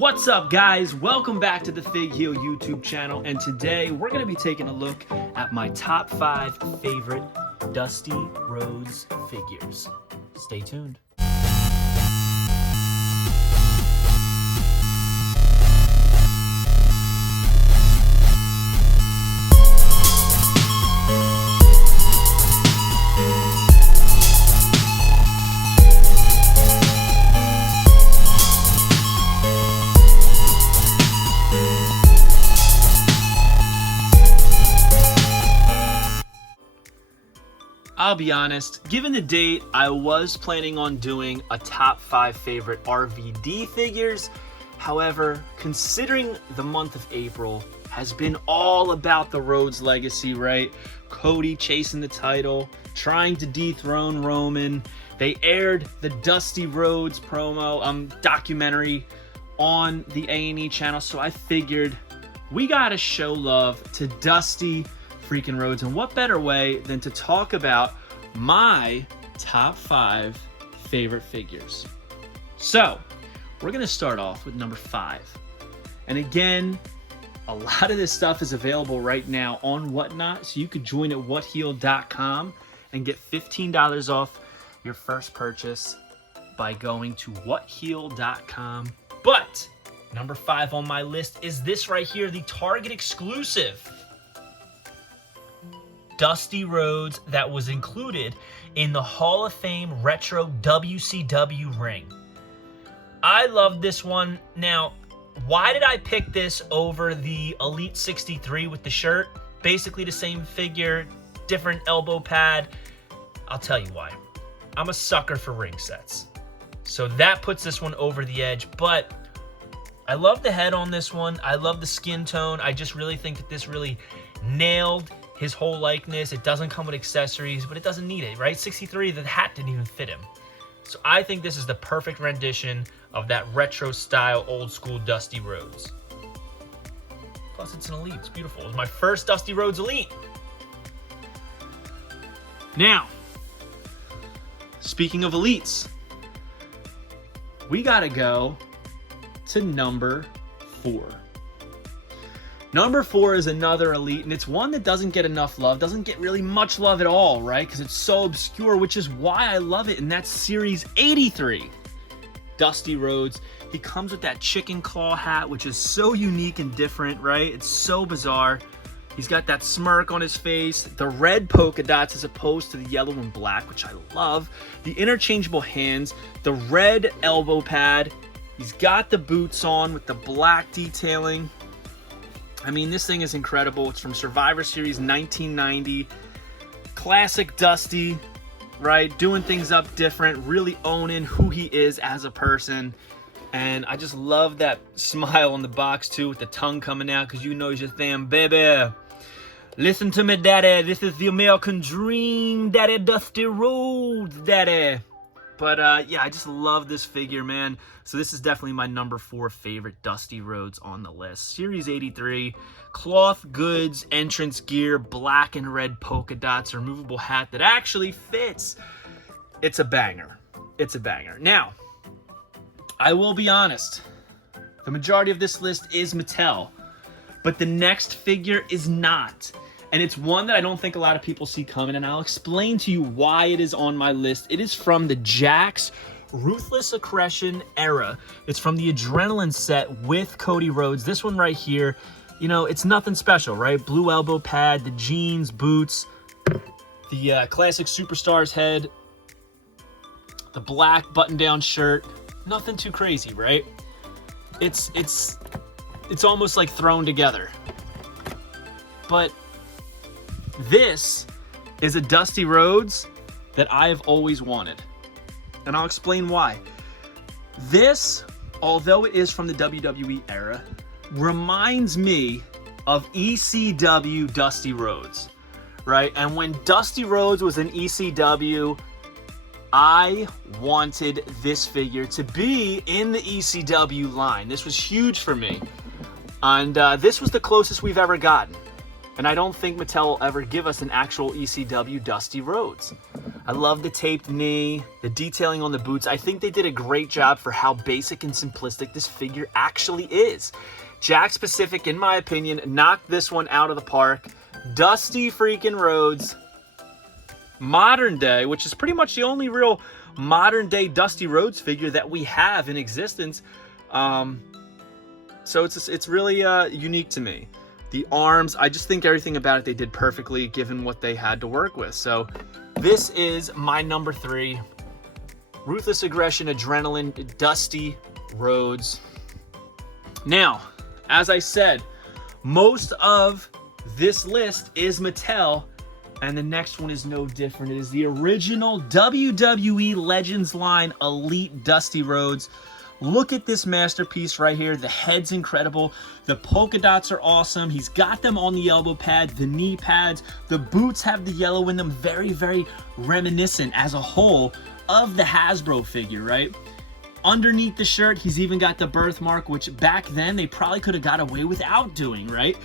What's up, guys? Welcome back to the Fig Heel YouTube channel, and today we're going to be taking a look at my top 5 favorite Dusty Rhodes figures. Stay tuned. I'll be honest, given the date, I was planning on doing a top 5 favorite RVD figures. However, considering the month of April has been all about the Rhodes legacy, right? Cody chasing the title, trying to dethrone Roman. They aired the Dusty Rhodes promo, documentary on the A&E channel, so I figured we gotta show love to Dusty freaking Rhodes, and what better way than to talk about my top 5 favorite figures. So we're gonna start off with number 5, and again, a lot of this stuff is available right now on Whatnot, so you could join at whatheel.com and get $15 off your first purchase by going to whatheel.com. But number 5 on my list is this right here, the Target exclusive Dusty Rhodes that was included in the Hall of Fame Retro WCW ring. I love this one. Now, why did I pick this over the Elite 63 with the shirt? Basically the same figure, different elbow pad. I'll tell you why. I'm a sucker for ring sets, so that puts this one over the edge, but I love the head on this one. I love the skin tone. I just really think that this really nailed his whole likeness. It doesn't come with accessories, but it doesn't need it, right? 63, the hat didn't even fit him. So I think this is the perfect rendition of that retro style, old school Dusty Rhodes. Plus it's an Elite, it's beautiful. It was my first Dusty Rhodes Elite. Now, speaking of Elites, we gotta go to number 4. Number 4 is another Elite, and it's one that doesn't get enough love, doesn't get really much love at all, right? Because it's so obscure, which is why I love it, and that's Series 83. Dusty Rhodes. He comes with that chicken claw hat, which is so unique and different, right? It's so bizarre. He's got that smirk on his face, the red polka dots as opposed to the yellow and black, which I love. The interchangeable hands, the red elbow pad. He's got the boots on with the black detailing. I mean, this thing is incredible. It's from Survivor Series 1990. Classic Dusty, right? Doing things up different, really owning who he is as a person. And I just love that smile on the box, too, with the tongue coming out, because you know he's just saying, baby, listen to me, daddy. This is the American dream, daddy. Dusty Rhodes, daddy. But, yeah, I just love this figure, man. So this is definitely my number 4 favorite Dusty Rhodes on the list. Series 83, cloth goods, entrance gear, black and red polka dots, removable hat that actually fits. It's a banger. It's a banger. Now, I will be honest. The majority of this list is Mattel. But the next figure is not. And it's one that I don't think a lot of people see coming, and I'll explain to you why it is on my list. It is from the Jax Ruthless Aggression era. It's from the Adrenaline set with Cody Rhodes. This one right here, you know, it's nothing special, right? Blue elbow pad, the jeans, boots, the classic Superstars head, the black button-down shirt. Nothing too crazy, right? It's almost like thrown together. But this is a Dusty Rhodes that I have always wanted. And I'll explain why. This, although it is from the WWE era, reminds me of ECW Dusty Rhodes, right? And when Dusty Rhodes was in ECW, I wanted this figure to be in the ECW line. This was huge for me. And this was the closest we've ever gotten. And I don't think Mattel will ever give us an actual ECW Dusty Rhodes. I love the taped knee, the detailing on the boots. I think they did a great job for how basic and simplistic this figure actually is. Jax Pacific, in my opinion, knocked this one out of the park. Dusty freaking Rhodes. Modern day, which is pretty much the only real modern day Dusty Rhodes figure that we have in existence. So it's really unique to me. The arms, I just think everything about it they did perfectly given what they had to work with. So this is my number 3. Ruthless Aggression Adrenaline Dusty Rhodes. Now, as I said, most of this list is Mattel, and the next one is no different. It is the original WWE Legends line Elite Dusty Rhodes. Look at this masterpiece right here. The head's incredible. The polka dots are awesome. He's got them on the elbow pads, the knee pads. The boots have the yellow in them. Very, very reminiscent as a whole of the Hasbro figure, right? Underneath the shirt, he's even got the birthmark, which back then they probably could have got away without doing, right?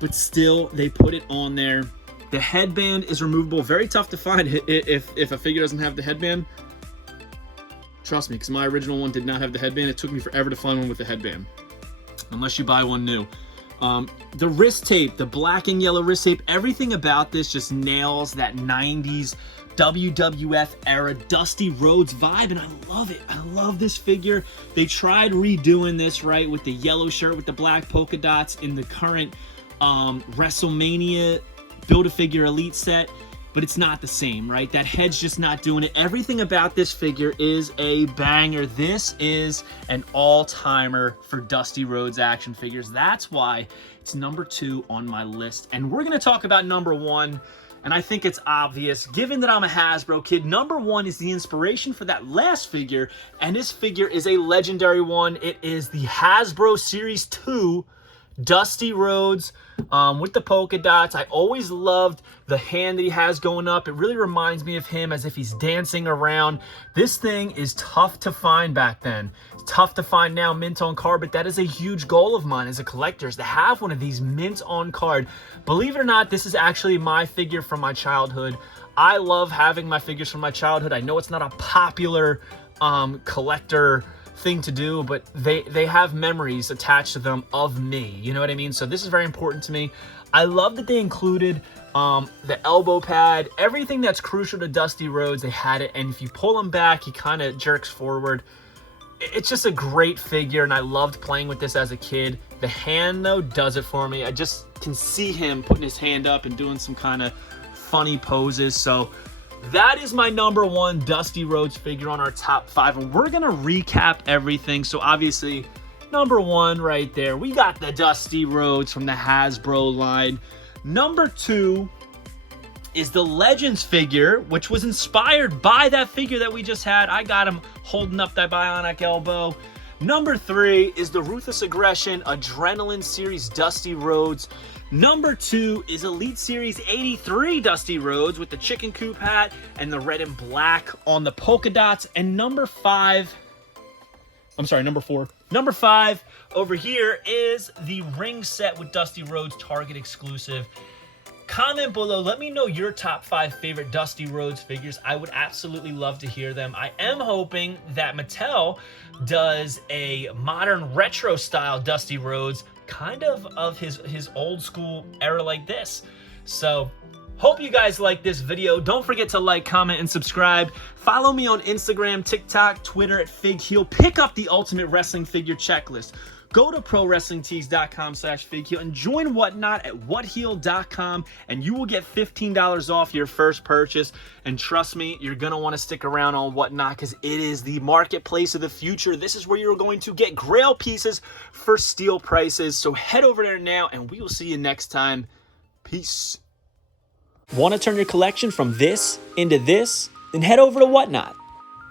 But still, they put it on there. The headband is removable. Very tough to find if a figure doesn't have the headband. Trust me, because my original one did not have the headband. It took me forever to find one with the headband, unless you buy one new. The wrist tape, the black and yellow wrist tape, everything about this just nails that 90s WWF era Dusty Rhodes vibe, and I love it. I love this figure. They tried redoing this, right, with the yellow shirt with the black polka dots in the current WrestleMania Build-A-Figure Elite set, but it's not the same, right? That head's just not doing it. Everything about this figure is a banger. This is an all-timer for Dusty Rhodes action figures. That's why it's number 2 on my list. And we're going to talk about number 1, and I think it's obvious. Given that I'm a Hasbro kid, number 1 is the inspiration for that last figure, and this figure is a legendary one. It is the Hasbro Series 2 Dusty Rhodes with the polka dots. I always loved the hand that he has going up. It really reminds me of him as if he's dancing around. This thing is tough to find back then. It's tough to find now mint on card, but that is a huge goal of mine as a collector, is to have one of these mint on card. Believe it or not, this is actually my figure from my childhood. I love having my figures from my childhood. I know it's not a popular collector thing to do, but they have memories attached to them of me, you know what I mean? So this is very important to me. I love that they included the elbow pad, everything that's crucial to Dusty Rhodes. They had it, and if you pull him back, he kind of jerks forward. It's just a great figure, and I loved playing with this as a kid. The hand, though, does it for me. I just can see him putting his hand up and doing some kind of funny poses. So that is my number 1 Dusty Rhodes figure on our top 5, and we're gonna recap everything. So obviously, number 1 right there, we got the Dusty Rhodes from the Hasbro line. Number 2 is the Legends figure, which was inspired by that figure that we just had. I got him holding up that bionic elbow. Number 3 is the Ruthless Aggression Adrenaline Series Dusty Rhodes. Number 2 is Elite Series 83 Dusty Rhodes with the chicken coop hat and the red and black on the polka dots. And number 4. Number 5 over here is the ring set with Dusty Rhodes Target exclusive. Comment below, let me know your top 5 favorite Dusty Rhodes figures. I would absolutely love to hear them. I am hoping that Mattel does a modern retro style Dusty Rhodes, kind of his old school era like this. So hope you guys like this video. Don't forget to like, comment, and subscribe. Follow me on Instagram, TikTok, Twitter at FigHeal. Pick up the Ultimate Wrestling Figure Checklist. Go to ProWrestlingTees.com/FigHeal and join Whatnot at WhatHeal.com, and you will get $15 off your first purchase. And trust me, you're going to want to stick around on Whatnot because it is the marketplace of the future. This is where you're going to get Grail pieces for steal prices. So head over there now, and we will see you next time. Peace. Want to turn your collection from this into this? Then head over to Whatnot.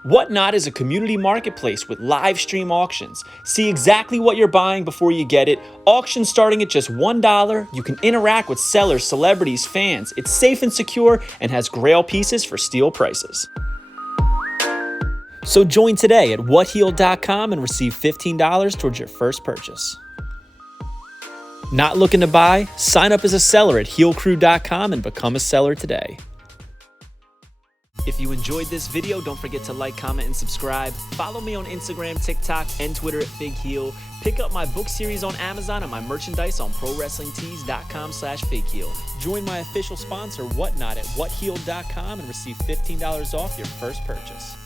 Whatnot is a community marketplace with live stream auctions. See exactly what you're buying before you get it. Auctions starting at just $1. You can interact with sellers, celebrities, fans. It's safe and secure and has Grail pieces for steal prices. So join today at WhatHeal.com and receive $15 towards your first purchase. Not looking to buy? Sign up as a seller at HealCrew.com and become a seller today. If you enjoyed this video, don't forget to like, comment, and subscribe. Follow me on Instagram, TikTok, and Twitter at FigHeal. Pick up my book series on Amazon and my merchandise on ProWrestlingTees.com/FigHeal. Join my official sponsor, Whatnot, at WhatHeal.com and receive $15 off your first purchase.